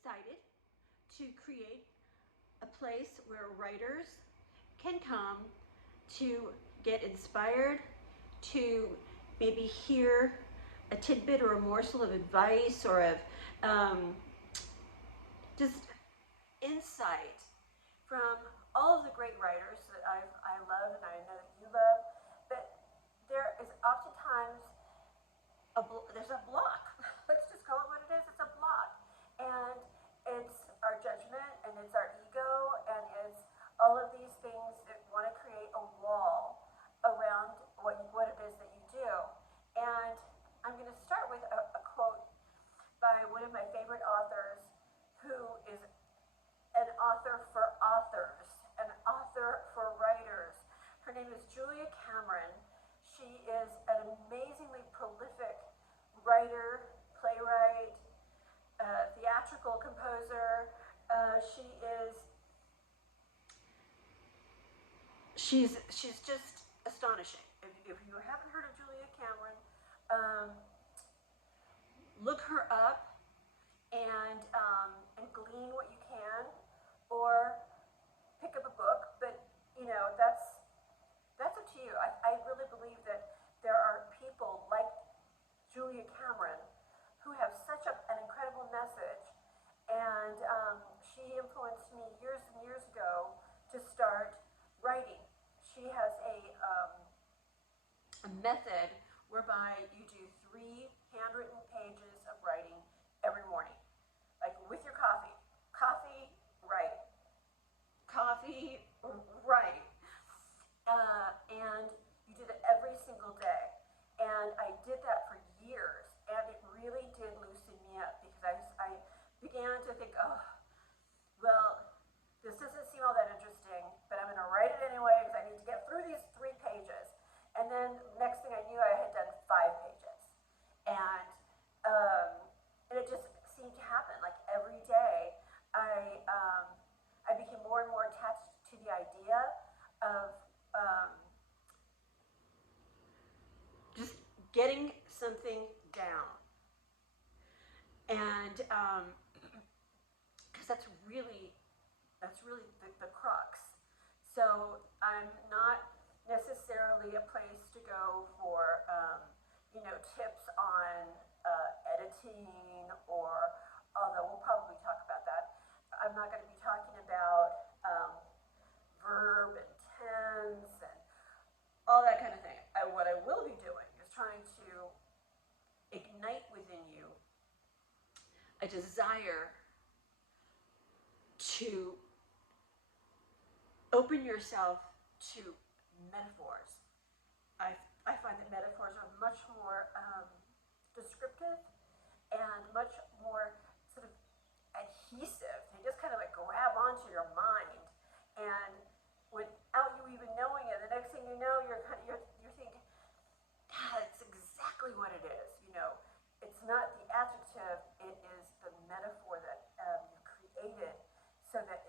decided to create a place where writers can come to get inspired, to maybe hear a tidbit or a morsel of advice or of just insight from all of the great writers that I love and I know that you love. But there is oftentimes there's a block. Let's just call it what it is. It's a block. And it's our judgment and it's our ego and it's all of these things that want to create a wall around what it is that you do. And I'm going to start with a quote by one of my favorite authors who is an author for authors, an author for writers. Her name is Julia Cameron. She is an amazingly prolific writer, playwright, theatrical composer. She's just astonishing. If you haven't heard of Julia Cameron, look her up and glean what you can, or pick up a book. But you know, that's up to you. I really believe that there are people like Julia Cameron who have such an incredible message, and she influenced me years and years ago to start writing. She has a method whereby you do 3 handwritten pages of writing every morning, like with your coffee. Coffee, write. Coffee, write. And you did it every single day. And I did that for years, and it really did loosen me up because I began to think, oh, well, this doesn't seem all that interesting, but I'm going to write it anyway because I need to get through these 3 pages. And then next thing I knew, I had done 5 pages. And it just seemed to happen. Like every day, I became more and more attached to the idea of just getting something down. And because that's really the crux. So I'm not necessarily a place to go for tips on editing, or although we'll probably talk about that. I'm not going to be talking about verb and tense and all that kind of thing. What I will be doing is trying to ignite within you a desire to open yourself to metaphors. I find that metaphors are much more descriptive and much more sort of adhesive. They just kind of like grab onto your mind, and without you even knowing it, the next thing you know, you're thinking, that's exactly what it is. You know, it's not the adjective; it is the metaphor that you created, so that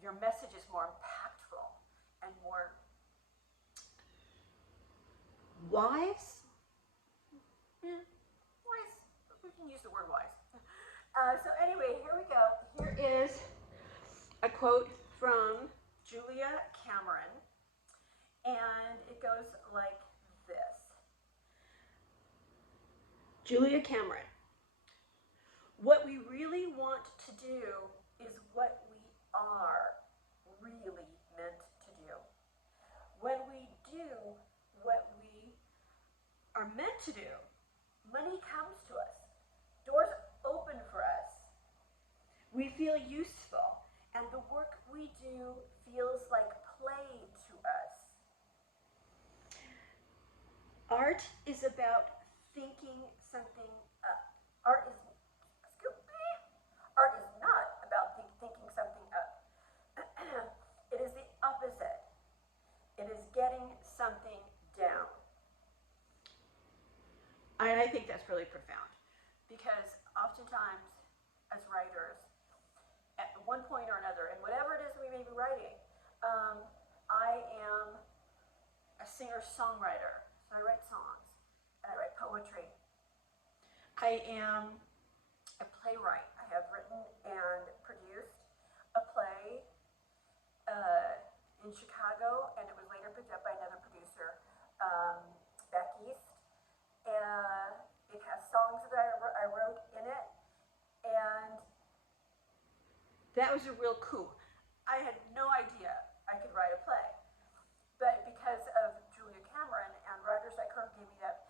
your message is more impactful and more wise. Yeah, wise. We can use the word wise. So anyway, here we go. Here is a quote from Julia Cameron, and it goes like this. Julia Cameron: what we really want to do is what we are really meant to do. When we do what we are meant to do, money comes to us. Doors open for us. We feel useful, and the work we do feels like play to us. Art is about thinking something up. Art is not about thinking something up. It is the opposite. It is getting something down. And I think that's really profound, because oftentimes as writers, at one point or another, and whatever it is we may be writing, I am a singer-songwriter. So I write songs, and I write poetry. I am a playwright. I in Chicago, and it was later picked up by another producer um, back east. And it has songs that I wrote in it, and that was a real coup. I had no idea I could write a play, but because of Julia Cameron and Writers Like Her gave me that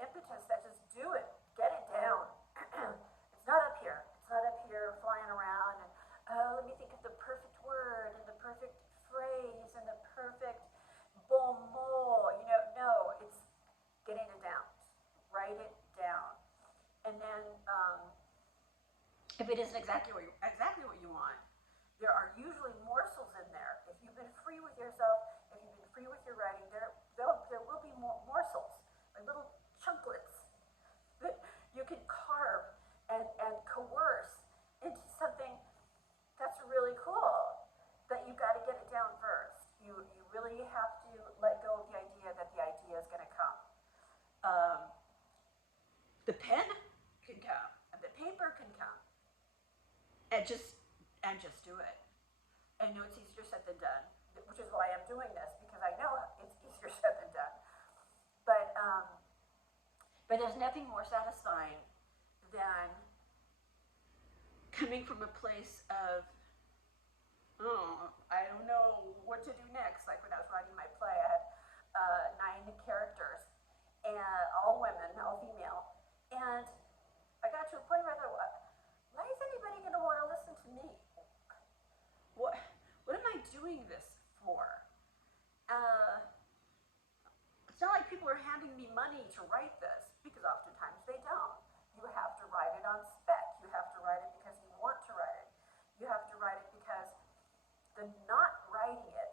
impetus, that just do it, get it down. It's not up here. It's not up here flying around and let me think of the perfect word and the perfect phrase and the perfect bon mot. No, it's getting it down. Write it down, and then if it isn't exactly what you want, there are usually morsels in there. If you've been free with yourself, if you've been free with your writing, there will be morsels, like little chunklets that you can carve and coerce into something that's really cool. But you've got to get it down first. You really have to let go of the idea that the idea is going to come. The pen can come, and the paper can come, and just do it. I know it's easier said than done, which is why I'm doing this, because I know it's easier said than done. But there's nothing more satisfying than coming from a place of, oh, I don't know what to do next. Like when I was writing my play, I had 9 characters, and all women, all female, and I got to a point where I thought, why is anybody going to want to listen to me? What am I doing this for? It's not like people are handing me money to write this, because oftentimes they don't. You have to write it on spec. You have to write it because you want to write it. You have to write it because the not writing it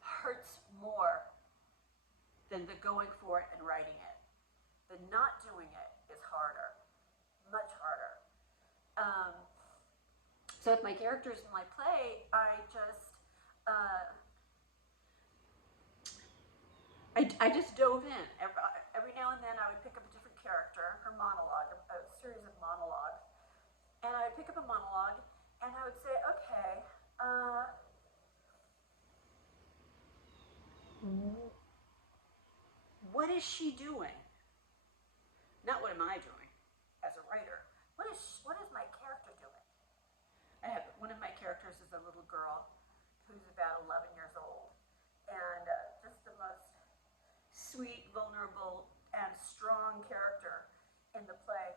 hurts more than the going for it and writing it. The not doing it is harder, much harder. So with my characters in my play, I just dove in. Every now and then I would pick up a different character, her monologue, a series of monologues, and I would pick up a monologue and I would say, okay, what is she doing? Not what am I doing as a writer. What is my character doing? I have one of my characters is a little girl who's about 11 years old, and just the most sweet, vulnerable, and strong character in the play.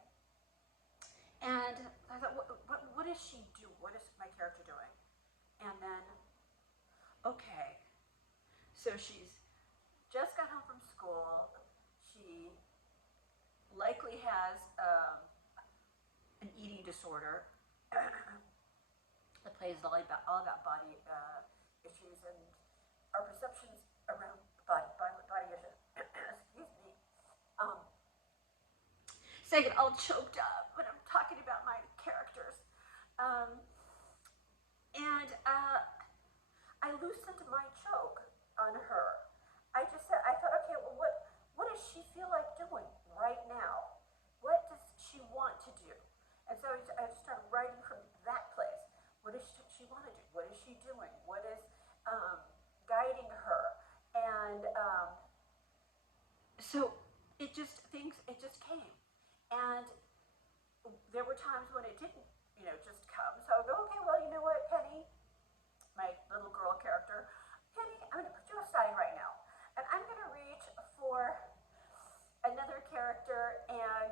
And I thought, what is she doing? What is my character doing? And then, okay, so she's just got home from school. She likely has an eating disorder. The play is all about body issues and our perceptions around body issues. Excuse me. So I get all choked up when I'm talking about my characters. And I loosened my choke on her. I thought, okay, well, what does she feel like doing right now? What does she want to do? And so I started writing from that place. What does she want to do? What is she doing? What is guiding her? And so it just came. And there were times when it didn't, just come. So I would go, okay, well, you know what, Penny, my little girl character, Penny, I'm going to put you aside right now. And I'm going to reach for another character and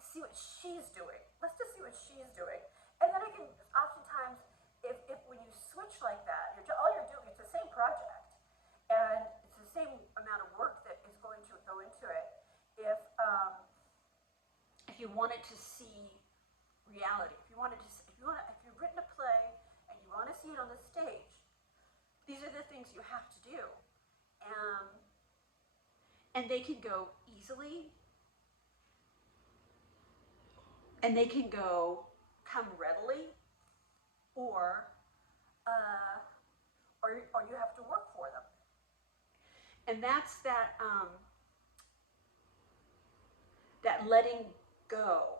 see what she's doing. Let's just see what she's doing. And then I can, oftentimes, if when you switch like that, all you're doing, it's the same project. And it's the same amount of work that is going to go into it. If you wanted to see reality, if you've written a play and you want to see it on the stage, these are the things you have to do. And they can go easily, and they can come readily, or you have to work for them. And that's that letting go.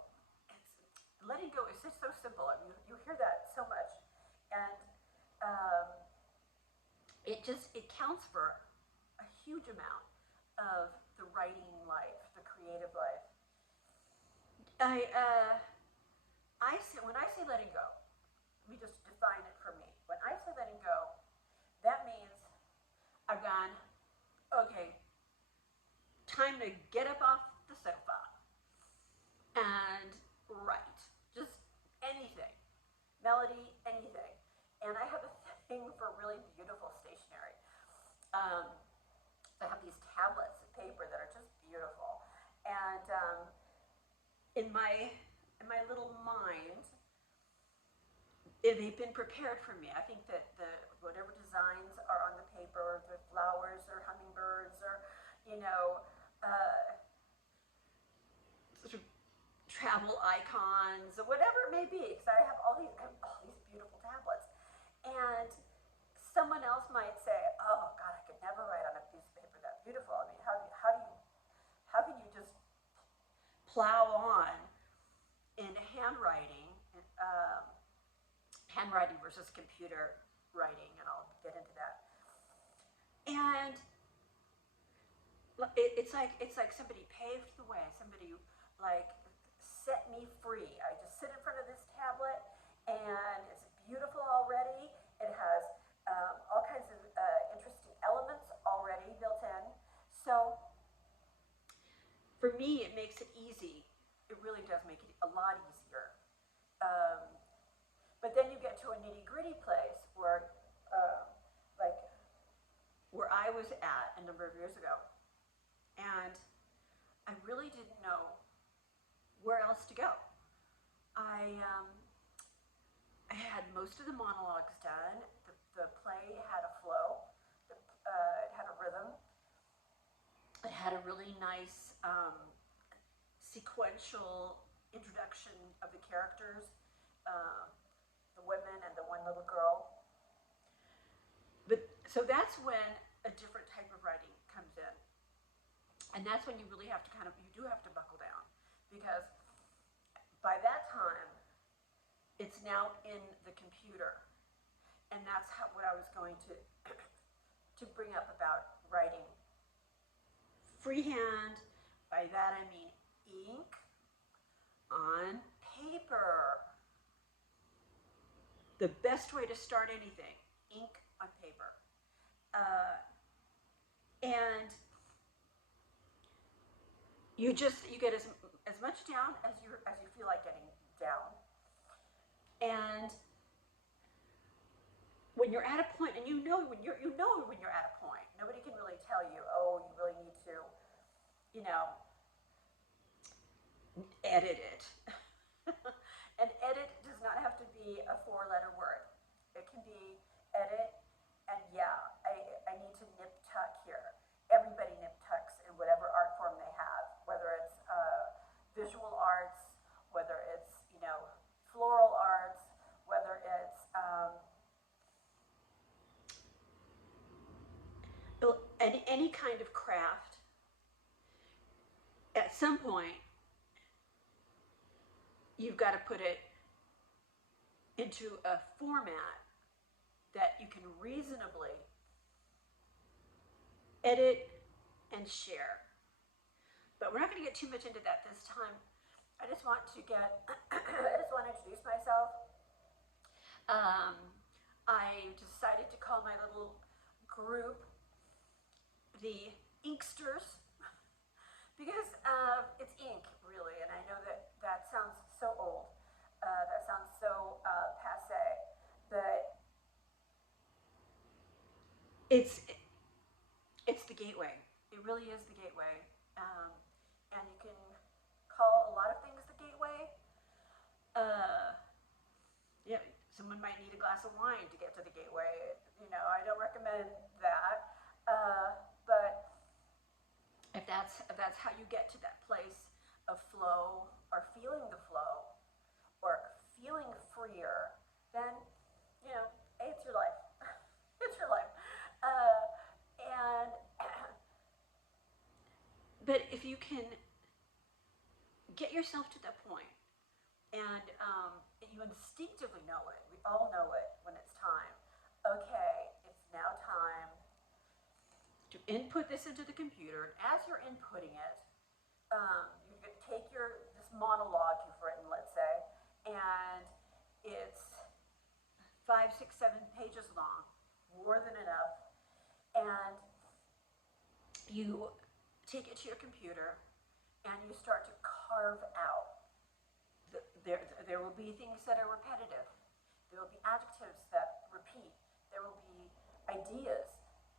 Letting go is just so simple. I mean, you hear that so much, and it counts for a huge amount of the writing life, the creative life. When I say letting go, let me just define it for me. When I say letting go, that means I've gone, okay, time to get up off the sofa and write. Just anything. Melody, anything. And I have a thing for really beautiful stationery. I have these tablets of paper that are just beautiful. And in my little mind, they've been prepared for me. I think that whatever designs are on the paper, the flowers or hummingbirds or, you know, sort of travel icons or whatever it may be, because I have all these beautiful tablets. And someone else might say, "Oh God, I could never write on a piece of paper that beautiful." I mean, how can you just plow on in handwriting, handwriting versus computer writing, and I'll get into that. And it's like somebody paved the way. Somebody like set me free. I just sit in front of this tablet, and it's beautiful already. It has all kinds of interesting elements already built in. So for me, it makes it easy. It really does make it a lot easier. But then you get to a nitty-gritty place where, like, where I was at a number of years ago, and I really didn't know where else to go. I had most of the monologues done. The play had a flow. It had a rhythm. It had a really nice sequential introduction of the characters, the women and the one little girl. But so that's when a different type of writing comes in. And that's when you really have to you do have to buckle down, because by that time, it's now in the computer. And that's what I was going to bring up about writing freehand. By that I mean ink on paper. The best way to start anything, ink on paper. And you get as much down as you feel like getting down. And when you're at a point, and you know when you're at a point, nobody can really tell you, oh, you really need to, edit it. And edit does not have to be a 4-letter word. It can be edit, and yeah, I need to nip tuck here. Everybody nip tucks in whatever art form they have, whether it's visual arts, whether it's, floral arts, whether it's any kind of craft. At some point, you've got to put it into a format that you can reasonably edit and share. But we're not going to get too much into that this time. I just want to introduce myself. I decided to call my little group the INKsters, because it's ink, really, and I know that sounds so old, that sounds so passe, but it's the gateway. It really is the gateway, and you can call a lot of things the gateway. Yeah, someone might need a glass of wine to get to the gateway. I don't recommend that, but if that's how you get to that place of flow, or feeling the flow, or feeling freer, then hey, it's your life. It's your life. But if you can get yourself to that point, and you instinctively know it, we all know it when it's time. Okay, it's now time input this into the computer, and as you're inputting it, you can take this monologue you've written, let's say, and it's 5, 6, 7 pages long, more than enough, and you take it to your computer and you start to carve out. There will be things that are repetitive. There will be adjectives that repeat. There will be ideas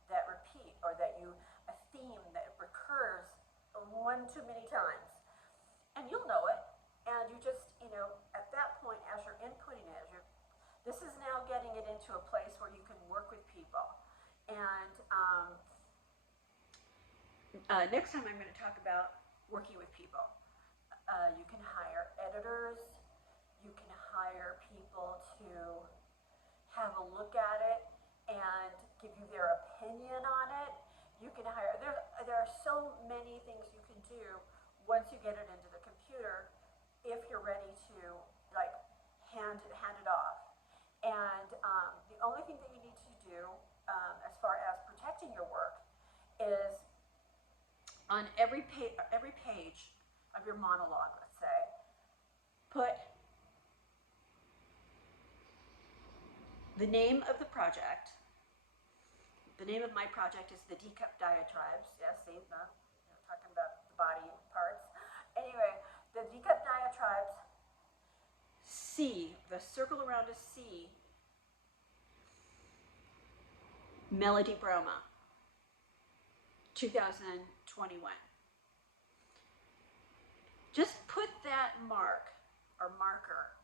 that repeat, or a theme that recurs one too many times. And you'll know it, and you just, at that point, as you're inputting it, this is now getting it into a place where you can work with people. And next time I'm going to talk about working with people. You can hire editors. You can hire people to have a look at it and give you their opinion on it. You can hire, there are so many things you can do once you get it into the computer, if you're ready to hand it off. And the only thing that you need to do as far as protecting your work is on every page of your monologue, let's say, put the name of the project. The name of my project is the D-cup diatribes. Yes, see, talking about the body parts. Anyway, the D-cup diatribes, C, the circle around a C, Melody Broma, 2021. Just put that mark or marker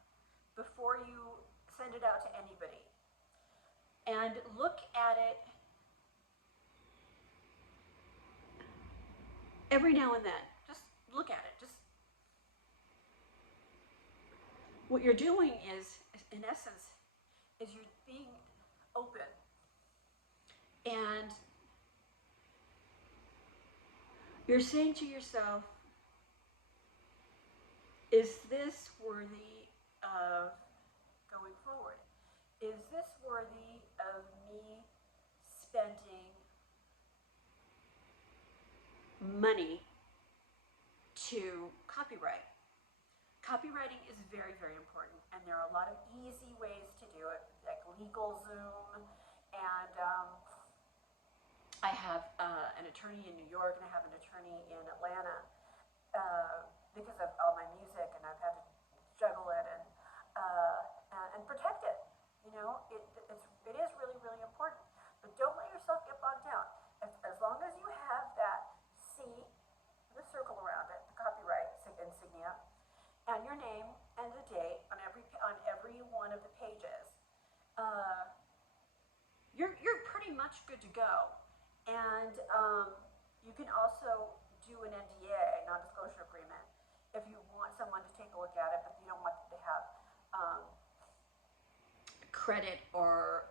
before you send it out to anybody, and look at it every now and then. Just look at it. What you're doing is, in essence, is you're being open, and you're saying to yourself, is this worthy of going forward? Is this worthy of me spending money to copyright? Copywriting is very, very important, and there are a lot of easy ways to do it, like LegalZoom, and I have an attorney in New York, and I have an attorney in Atlanta, because of all my music, and I've had to juggle it and protect it. It is really, really important. But don't let yourself get bogged down. As long as you have that C, the circle around it, the copyright insignia, and your name and the date on every one of the pages, you're pretty much good to go. And you can also do an NDA, non-disclosure agreement, if you want someone to take a look at it, but you don't want them to have credit or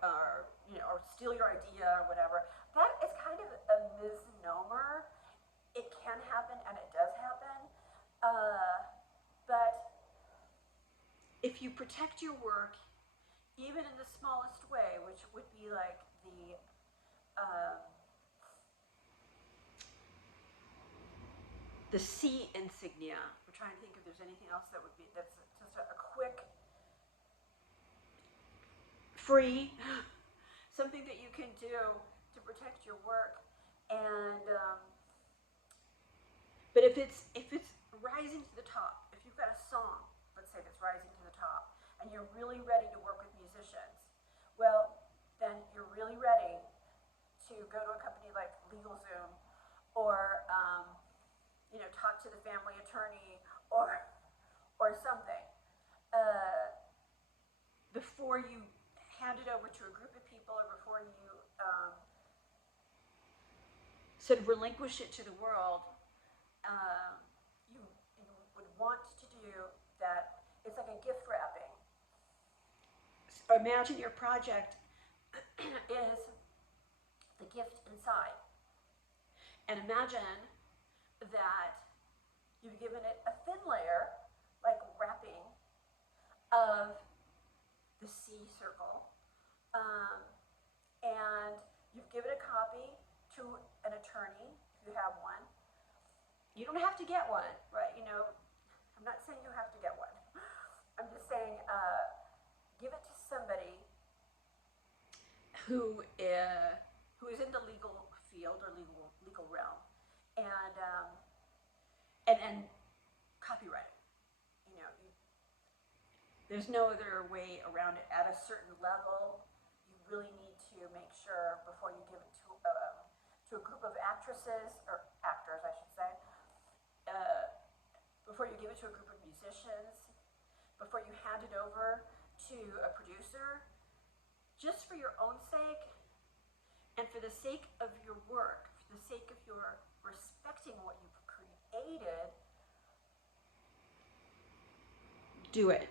steal your idea or whatever. That is kind of a misnomer. It can happen, and it does happen. But if you protect your work, even in the smallest way, which would be like the C insignia. We're trying to think if there's anything else that's just a quick, free, something that you can do to protect your work. And but if it's rising to the top, if you've got a song, let's say, that's rising to the top, and you're really ready to work with musicians, well, then you're really ready to go to a company like LegalZoom, or talk to the family attorney, or something, before you hand it over to a group of people, or before you sort of relinquish it to the world. You would want to do that. It's like a gift wrapping. Imagine your project is the gift inside, and imagine that you've given it a thin layer, like wrapping, of the C circle, and you've given a copy to an attorney You don't have to get one, right? You know, I'm not saying you have to get one. I'm just saying give it to somebody who is in the legal field or legal realm, and and copywriting. You know, there's no other way around it. At a certain level, you really need to make sure before you give it to a group of actresses or actors, I should say, before you give it to a group of musicians, before you hand it over to a producer, just for your own sake and for the sake of your work, for the sake of your respecting what you've created, do it.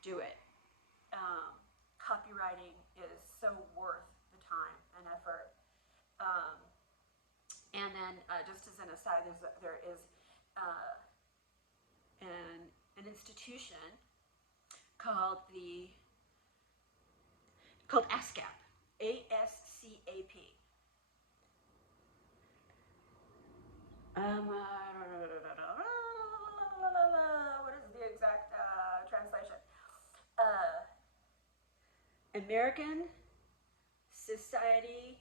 Do it. Copywriting is so worth the time and effort. Um, and then, just as an aside, there is an institution called ASCAP, ASCAP. What is the exact translation? American Society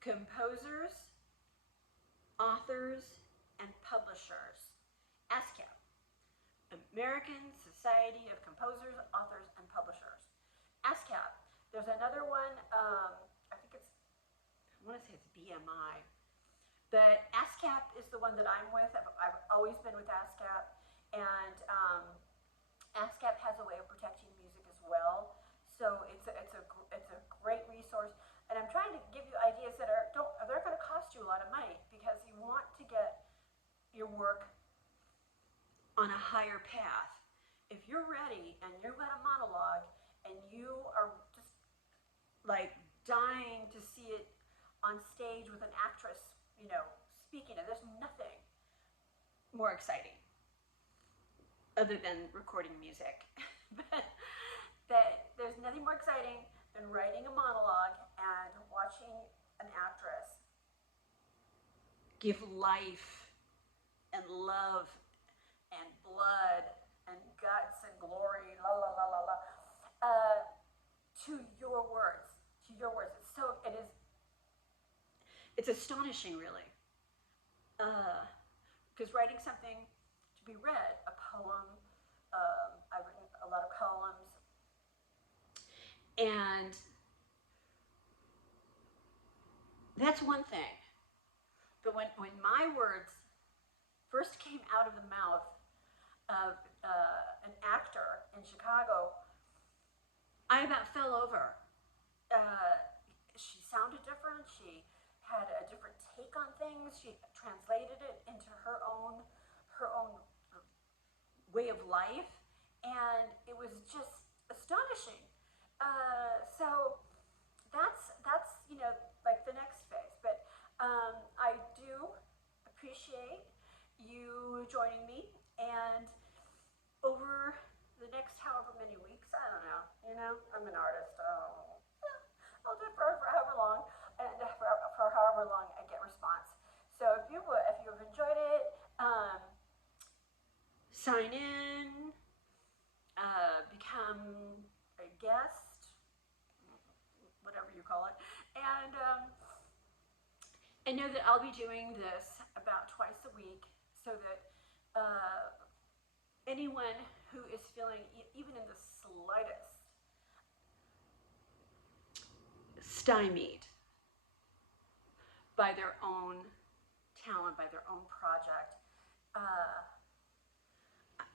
Composers, Authors, and Publishers. ASCAP. American Society of Composers, Authors, and Publishers. ASCAP. There's another one, I think I want to say it's BMI. But ASCAP is the one that I'm with. I've always been with ASCAP. And ASCAP has a way of protecting music as well. So it's a great resource. And I'm trying to give you ideas that they're going to cost you a lot of money, because you want to get your work on a higher path. If you're ready and you've got a monologue and you are just like dying to see it on stage with an actress, you know, speaking, and there's nothing more exciting other than recording music. But there's nothing more exciting than writing a monologue and watching an actress give life and love and blood and guts and glory, la la la la la, to your words. To your words. It's astonishing, really. Because writing something to be read, a poem, I've written a lot of columns, and that's one thing. But when my words first came out of the mouth of an actor in Chicago, I about fell over. She sounded different. She had a different take on things. She translated it into her own way of life, and it was just astonishing. So that's you know, like the next phase. But I do appreciate you joining me, and over the next however many weeks, I don't know, you know, I'm an artist. I'll do it for however long, and for however long I get response. So if you've enjoyed it, sign in, become a guest, whatever you call it, and know that I'll be doing this about twice a week, so that anyone who is feeling even in the slightest stymied by their own talent, by their own project,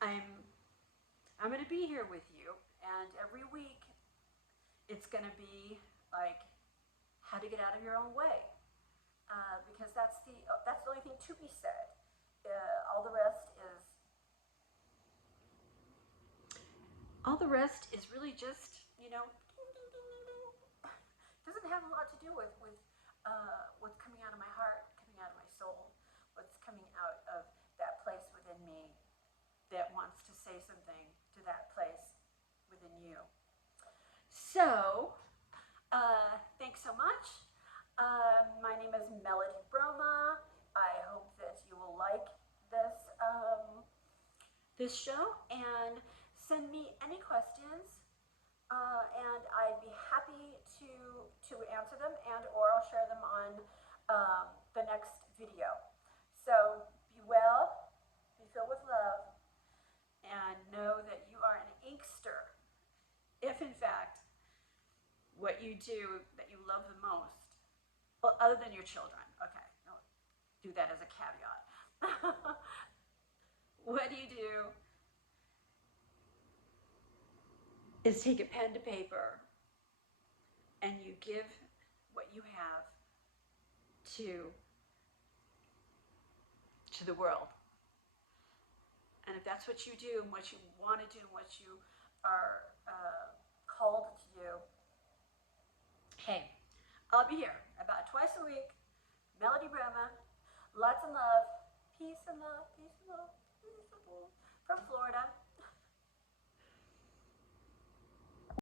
I'm going to be here with you, and every week it's going to be like how to get out of your own way, because that's the only thing to be said. All the rest is really just, you know, doesn't have a lot to do with what's coming out of my heart, coming out of my soul, what's coming out of that place within me that wants to say something to that place within you. So, thanks so much. My name is Melody Broma. I hope that you this show and send me any questions, and I'd be happy to answer them, and or I'll share them on the next video. So be well, be filled with love, and know that you are an inkster if in fact what you do that you love the most, well, other than your children, okay, I'll do that as a caveat. What you do is take a pen to paper and you give what you have to the world. And if that's what you do and what you want to do and what you are called to do, hey, I'll be here about twice a week. Melody Broma, lots of love,